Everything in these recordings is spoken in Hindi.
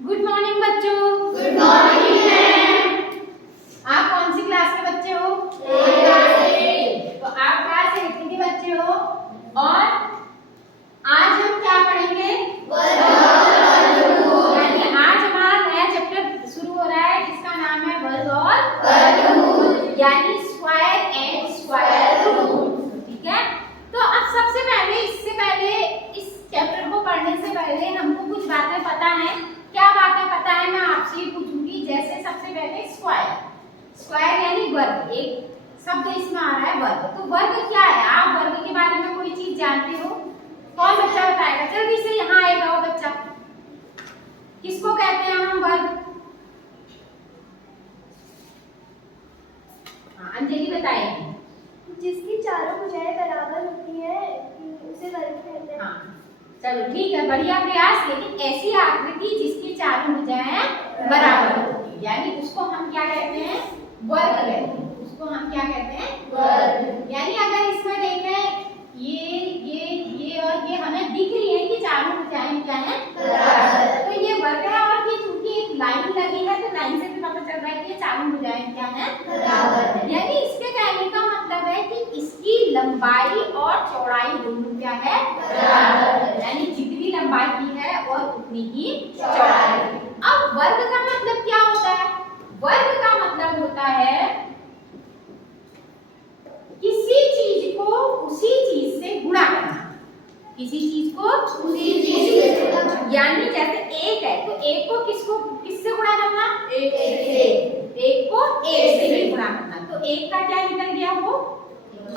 गुड मॉर्निंग बच्चों। Good morning ma'am. आप कौन सी क्लास के बच्चे हो? तो आप क्लास 8 के बच्चे हो और आज हम क्या पढ़ेंगे? यानी आज हमारा नया चैप्टर शुरू हो रहा है जिसका नाम है वर्ग और वर्गमूल, यानी स्क्वायर एंड स्क्वायर रूट। ठीक है, तो अब सबसे पहले इससे पहले इस चैप्टर को पढ़ने से पहले हमको कुछ बातें पता है। क्या बातें पता है मैं आपसे ये पूछूंगी। जैसे सबसे पहले स्क्वायर, स्क्वायर यानी वर्ग, एक शब्द इसमें आ रहा है वर्ग। तो वर्ग क्या है? आप वर्ग के बारे में कोई चीज जानते हो? कौन बच्चा बताएगा? जल्दी से यहाँ आएगा वो बच्चा। किसको कहते हैं हम वर्ग? अंजलि बताएगी। जिसकी चारों भुजाएं बराबर होती है उसे वर्ग कहते हैं। हाँ चलो ठीक है, बढ़िया प्रयास। लेकिन ऐसी आकृति जिसकी चारों भुजाएं बराबर होती है यानी उसको हम क्या कहते हैं? वर्ग कहते हैं। उसको हम क्या कहते हैं? वर्ग। यानी अगर इसमें देखें ये और ये हमें दिख रही है कि चारों भुजाएं क्या है? बराबर। तो ये वर्ग है और ये चूंकि एक लाइन लगी है तो लाइन से भी पता चल रहा है कि ये चारों भुजाएं क्या है? बराबर। यानी इसके कहने का मतलब है कि इसकी लंबाई और चौड़ाई दोनों क्या है? बराबर। यानी जितनी लंबाई की है और उतनी ही चौड़ाई। अब वर्ग का मतलब क्या होता है? वर्ग का मतलब होता है किसी चीज को उसी चीज से गुणा करना। किसी चीज को उसी चीज से गुणा करना। यानी जैसे एक है तो एक को किससे गुणा करना? एक को एक से ही गुणा करना। तो एक का क्या निकल गया? वो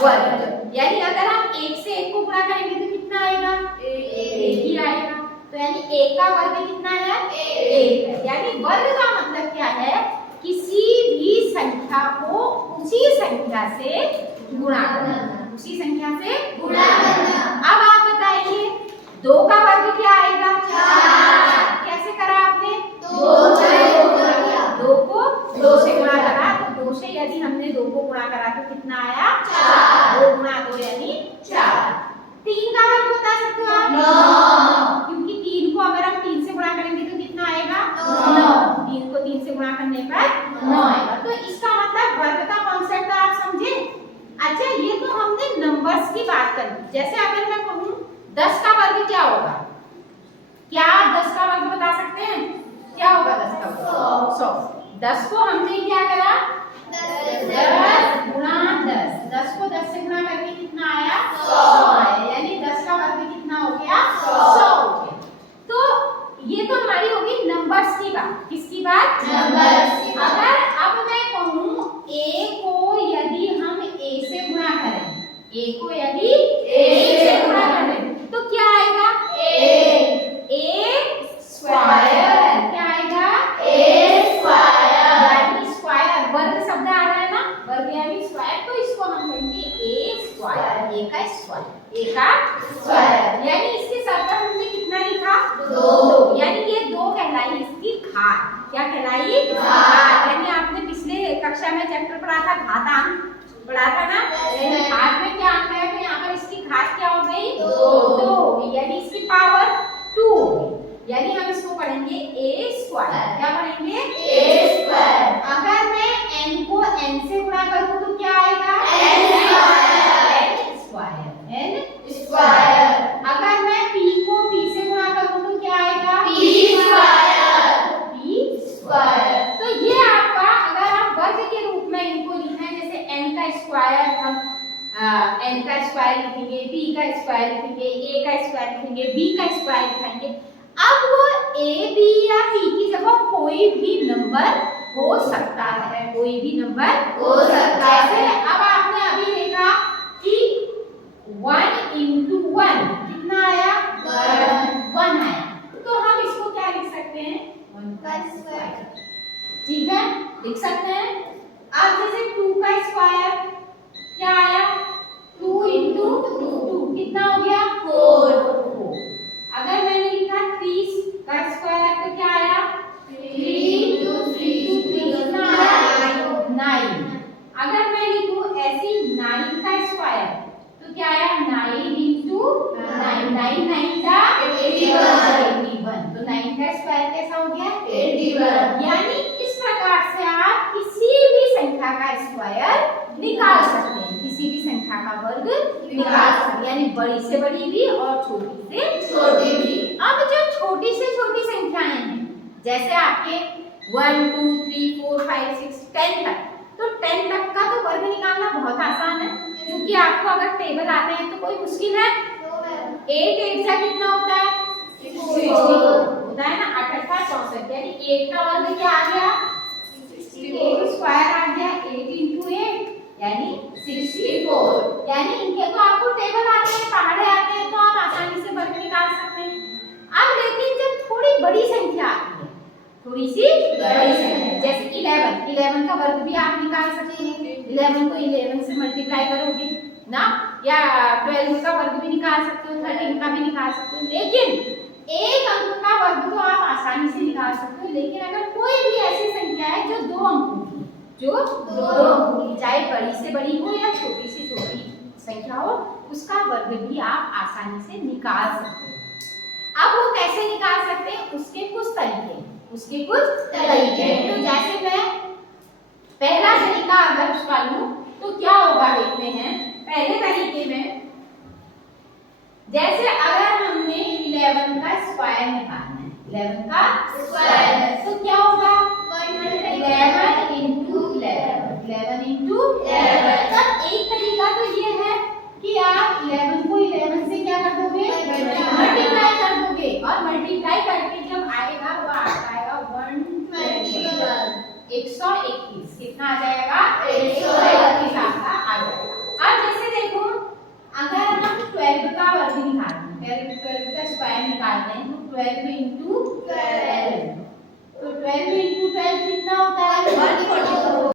वर्ग। यानी अगर हम एक से एक को गुणा करेंगे तो कितना आएगा? एक ही आएगा। तो यानी एक का वर्ग कितना है? एक है। यानी वर्ग का मतलब क्या है? किसी भी संख्या को उसी संख्या से गुणा करना। उसी संख्या से गुणा करना। अब आप बताइए 2 का वर्ग क्या आएगा? 4। कैसे करा आपने? 2 को 2 से गुणा करा। तो 2 से यदि हमने 2 को गुणा करा तो कितना आया? 4। 2 गुणा 2 यानी 4। 3 का वर्ग बता सकते हो आप? 9। क्योंकि 3 को अगर हम 3 से गुणा करेंगे तो कितना आएगा? 9। 3 को 3 से गुणा करने पर 9 आएगा। तो इसका मतलब वर्ग का कॉन्सेप्ट आप समझे? अच्छा, ये तो हमने नंबर्स की बात कर ली। जैसे अगर मैं कहूँ 10 का वर्ग क्या होगा? क्या 10 का वर्ग बता सकते हैं? क्या होगा 10 का वर्ग? 100। 10 को हमने क्या करा? 10 गुणा 10। 10 को 10 से गुणा करके कितना आया? 100 आया। यानी 10 का वर्ग कितना हो गया? 100 हो गया। तो ये तो हमारी होगी नंबर्स की बात। किसकी बात? नंबर्स की। अगर अब मैं कहूँ a को यदि हम a से गुणा करें, a को यदि a से गुणा करें तो क्या आएगा? a square. क्या आएगा? a square. यानी स्क्वायर वर्ग शब्द आ रहा है ना, वर्ग यानी स्क्वायर। तो इसको हम कहेंगे a स्क्वायर। a का स्क्वायर। a का स्क्वायर। यानी इसके सर पर हमने कितना लिखा? 2। यानी ये 2 कहलाई इसकी घात। क्या कहलाई? घात। यानी आपने पिछले कक्षा में चैप्टर पढ़ा था घातांक, पढ़ा था ना? घात में क्या आता है? तो यहाँ पर इसकी घात क्या हो गई? 2 हो गई। यानी इसकी पावर 2 हो गई। यानी हम इसको पढ़ेंगे a स्क्वायर। क्या पढ़ेंगे? a square. अगर मैं n को n से गुणा करूं तो क्या आएगा? n square. n square. अगर मैं p को p से गुणा करूं तो क्या आएगा? p square. तो ये आपका, अगर आप वर्ग के रूप में इनको लिखना है, जैसे n का स्क्वायर हम n का स्क्वायर लिखेंगे, p का स्क्वायर लिखेंगे, a का स्क्वायर लिखेंगे, b का स्क्वायर लिखेंगे। अब वो a, b या p की जगह कोई भी नंबर हो सकता है। कोई भी नंबर हो सकता है। जैसे अब आपने अभी देखा कि 1 into 1 कितना आया? 1 आया। तो हम इसको क्या लिख सकते हैं? 1 स्क्वायर। ठीक है, लिख सकते हैं। अब जैसे 2 का स्क्वायर क्या आया? 2 into 2 कितना हो गया? 4। अगर मैंने लिखा 3 का स्क्वायर तो क्या आया? 3 into 3 कितना आया? 9। अगर मैं लिखूं ऐसी 9 का स्क्वायर तो क्या आया? 9 into 9। 9 9 जा 81। तो 9 का स्क्वायर कैसा हो गया 81। यानी इस प्रकार से आप किसी भी संख्या का स्क्वायर निकाल सकते हैं, किसी भी संख्या का वर्ग निकाल सकते हैं, यानी बड़ी से बड़ी भी और छोटी से छोटी भी। अब जो छोटी से छोटी संख्याएं हैं जैसे आपके 1 2 3 4 5 6 10 तक, तो 10 तक का तो वर्ग निकालना बहुत आसान है, क्योंकि आपको अगर टेबल आते हैं तो कोई मुश्किल है। 8 8 का कितना होता है 64 होता है ना, 8 8 64, यानी 8 का वर्ग क्या आ गया 64 स्क्वायर आ गया, 8 into 8 यानी 64, यानी इनके तो आपको टेबल आते हैं, पहाड़े आते हैं, तो आप आसानी से वर्ग निकाल सकते हैं। अब लेकिन जब थोड़ी बड़ी संख्या आती है, थोड़ी सी बड़ी संख्या जैसे 11 का वर्ग भी आप निकाल सकते हैं, 11 को 11 से मल्टीप्लाई करोगे ना, या 12 का वर्ग भी निकाल सकते हो, 13 का भी निकाल सकते हो, लेकिन एक अंक का वर्ग तो आप आसानी से निकाल सकते हो। लेकिन अगर कोई भी ऐसी संख्या है जो 2 अंकों की, जो 2 अंकों की, चाहे बड़ी से बड़ी हो या छोटी से छोटी संख्या हो, उसका वर्ग भी आप आसानी से निकाल सकते हैं। अब वो कैसे निकाल सकते हैं, उसके कुछ तरीके हैं। तो जैसे मैं पहला तरीका अगर उसका लूं तो क्या होगा देखते हैं। पहले तरीके में जैसे अगर हमने 11 का स्क्वायर निकालना है, 11 का स्क्वायर, तो क्या होगा 11 into 11। तब एक तरीका तो ये है कि आप 11 को 11 से क्या कर दोगे मल्टीप्लाई कर दोगे, और मल्टीप्लाई करके जब आएगा वो आएगा 121, कितना आ जाएगा 121 आपका आ जाएगा। अब जैसे देखो अगर हम 12 का वर्ग निकालते हैं, 12 का स्क्वायर निकालते हैं, तो 12 into 12